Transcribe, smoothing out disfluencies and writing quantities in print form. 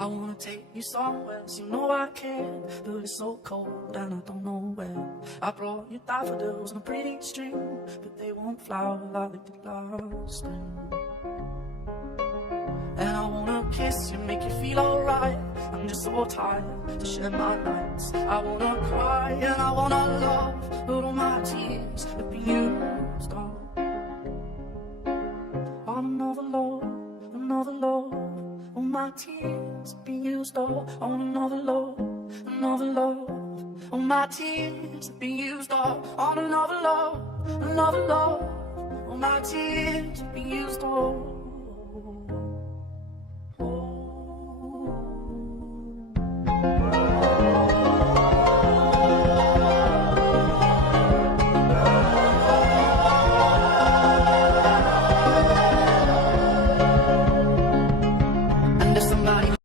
I wanna take you somewhere, so you know I can, but it's so cold and I don't know where. I brought you daffodils on a pretty string, but they won't flower like they did last spring. And I wanna kiss you, make you feel alright. I'm just so tired to share my nights. I wanna cry and I wanna love, but all my tears have been used up on another love, another love. All my tears have been used up on another love, another love. All my tears have been used up on another love, another love. All my tears have been used up.